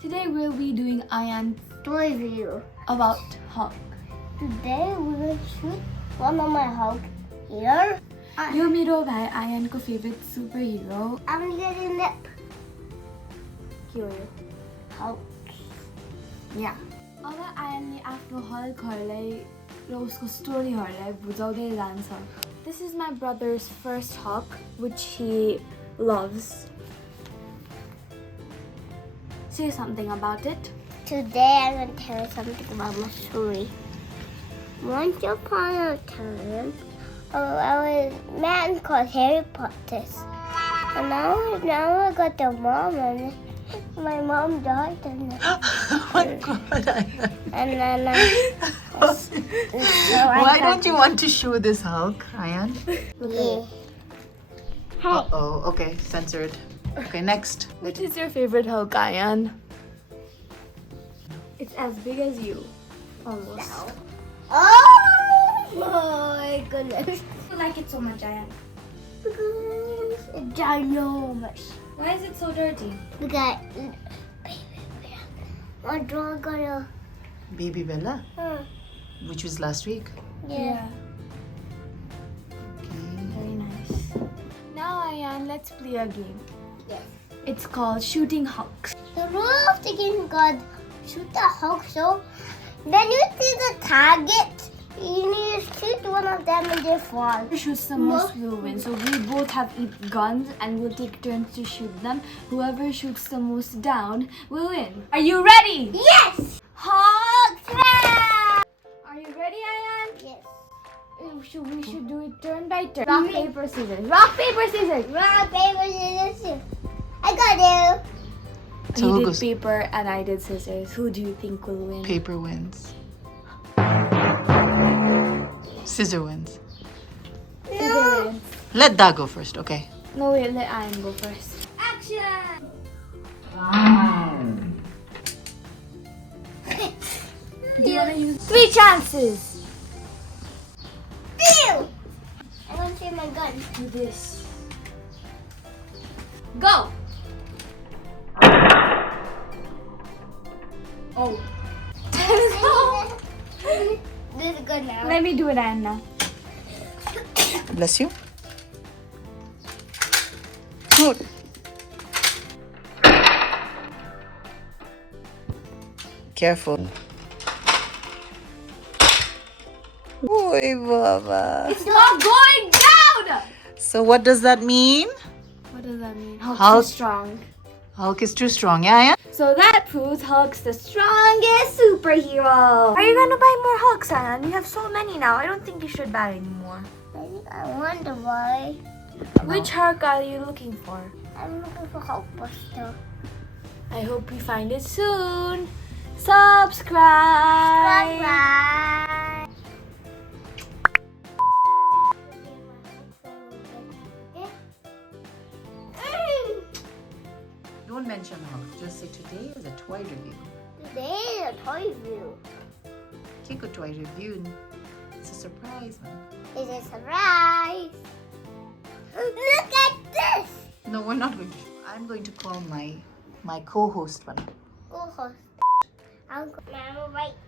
Today we'll be doing Aayan Story video. about Hulk. Today we will shoot one of my Hulk here. यो मेरो भाइ आयनको favourite super hero I'm getting it. के हो यो? Hulk. या अब आयनले आफ्नो हल्कहरूलाई र उसको स्टोरीहरूलाई बुझाउँदै जान्छ. This is my brother's first Hulk, which he loves. Say something about it. Today I'm going to tell you something about my story. Once upon a time, I was a man called Harry Potter. And now I got the mom, and my mom died. And Oh my god, Aayan. and then Why don't you want to show this Hulk, Aayan? Yeah. Uh-oh, okay, censored. Okay, next. Which is your favorite Hulk, Aayan? It's as big as you. Almost. Oh my goodness. You like it so much, Aayan? Because it's ginormous. Why is it so dirty? Because my dog got a Baby Bella, which was last week. yeah. Okay. Very nice. Now, Aayan, let's play a game. Yes. It's called Shooting Hulks. The rule of the game is called shoot the Hulk. So when you see the target, you need to shoot one of them and they fall. Whoever shoots the most will win. So we both have guns and we'll take turns to shoot them. Whoever shoots the most down will win. Are you ready? Yes. Hulk smash! Are you ready, Aayan? Yes. We should do it turn by turn. Rock, paper, scissors. Rock, paper, scissors. Rock, paper, scissors. I got you. So You who did goes? paper and I did scissors. Who do you think will win? Paper wins. Scissor wins. Scissor wins. Let Da go first, okay? No, wait, let Aayan go first. Action. Do you want to use 3 chances? Pew. I want to see my gun. Do this. Go! Oh. This is good now. Let me do it, Aayan, now. Bless you. Good. Careful. Oi, Baba. It's not going down! So what does that mean? What does that mean? Hulk's Hulk- too strong. Hulk is too strong, yeah? So that proves Hulk's the strongest superhero. Are you gonna buy more Hulks, Aayan? You have so many now. I don't think you should buy anymore. I wonder why. Which Hulk are you looking for? I'm looking for Hulkbuster. I hope we find it soon. Subscribe. Bye. Don't mention Hulk. Just say today is a toy review. Today is a toy view. Take a toy review. It's a surprise, man. It's a surprise. Look at this. No, we're not going to. I'm going to call my co-host one. Go host. I'll go. Mamu, right